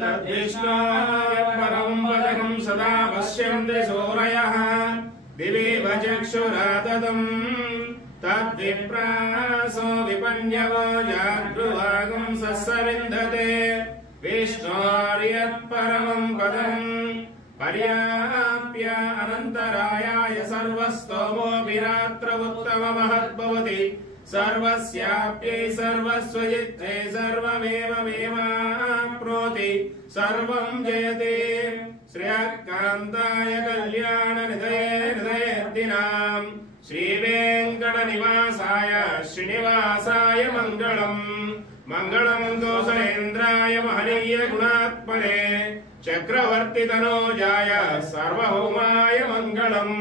तद्विष्णोः परं पदकं सदा पश्यन्ति सूरयः दिवीव चक्षुराततं तद्विप्रासो विपन्यवो जागृवागं सस्सविन्दते विष्णोर्यत्परमं पदं पर्याप्य अनन्तरायाय सर्वस्तोमोऽभिरात्र उत्तममहद्भवति सर्वस्याप्यै सर्वस्वजित्ते सर्वमेव मेवाप्नोति सर्वं जयते श्रेयःकान्ताय कल्याणनिधये हृदयेऽर्थिनां श्रीवेङ्कटनिवासाय श्रीनिवासाय मङ्गलम् मङ्गलं कौसलेन्द्राय महनीय गुणात्मने चक्रवर्तितनोजाय सार्वभौमाय मङ्गलम्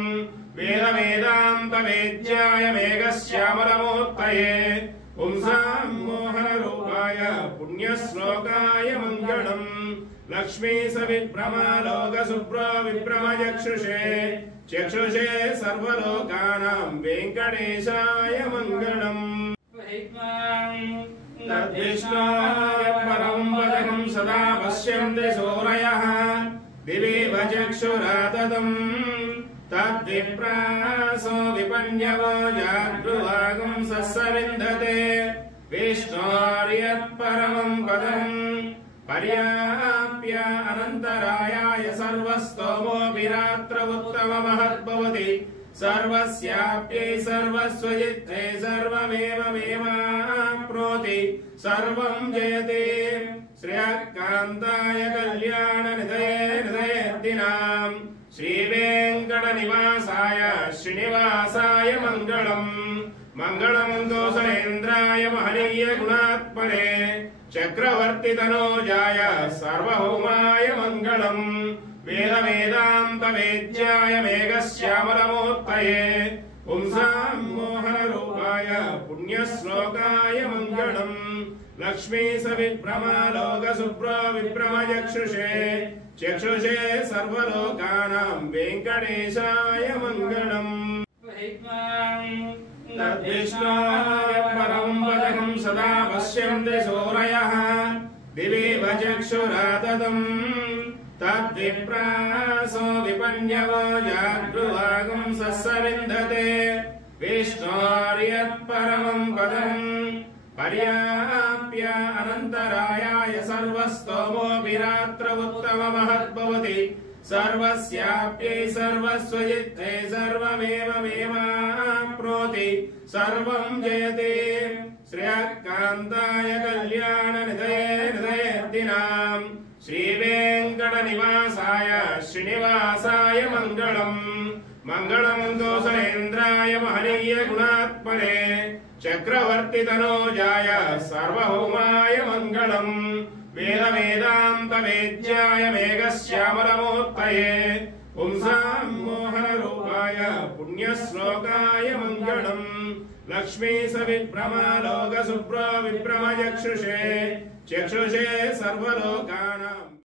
वेद वेदान्त वेद्याय मेघश्यामलमूर्तये पुंसां मोहनरूपाय पुण्यश्लोकाय मङ्गलम् लक्ष्मी सविभ्रमालोकसुप्रो विभ्रमचक्षुषे चक्षुषे सर्वलोकानां वेङ्कटेशाय मङ्गलम् तद्विष्णोः परं पदकं सदा पश्यन्ति सूरयः दिवीव चक्षुराततं तद्विप्रासो विपन्यवो जागृवागं सस्सविन्दते विष्णोर्यत्परमं पदं पर्याप्य अनन्तरायाय सर्वस्तोमोऽभिरात्र उत्तममहद्भवति सर्वस्याप्यै सर्वस्वजित्ते सर्वमेव मेवाप्नोति सर्वं जयते श्रेयःकान्ताय कल्याणनिधये हृदयेऽर्थिनां श्रीवेङ्कटनिवासाय श्रीनिवासाय मङ्गलम् मङ्गलं कौसलेन्द्राय महनीय गुणात्मने चक्रवर्तितनोजाय सार्वभौमाय मङ्गलम् वेद वेदान्त वेद्याय मेघश्यामलमूर्तये पुंसां मोहनरूपाय पुण्यश्लोकाय मङ्गलम् लक्ष्मी सविभ्रमालोकसुप्रो विभ्रमचक्षुषे चक्षुषे सर्वलोकानां वेङ्कटेशाय मङ्गलम् तद्विष्णोः परं पदकं सदा पश्यन्ति सूरयः दिवीव चक्षुराततं तद्विप्रासो विपन्यवो जागृवागं सस्सविन्दते विष्णोर्यत्परमं पदं पर्याप्य अनन्तरायाय सर्वस्तोमोऽभिरात्र उत्तममहद्भवति सर्वस्याप्यै सर्वस्वजित्ते सर्वमेव मेवाप्नोति सर्वं जयते श्रेयःकान्ताय कल्याणनिधये हृदयेऽर्थिनां श्रीवेङ्कटनिवासाय श्रीनिवासाय मङ्गलम् मङ्गलं कौसलेन्द्राय महनीय गुणात्मने चक्रवर्तितनोजाय सार्वभौमाय मङ्गलम् वेद वेदान्त वेद्याय मेघश्यामलमूर्तये पुंसां मोहनरूपाय पुण्यश्लोकाय मङ्गलम् लक्ष्मी सविभ्रमालोकसुप्रो विभ्रमचक्षुषे चक्षुषे सर्वलोकानां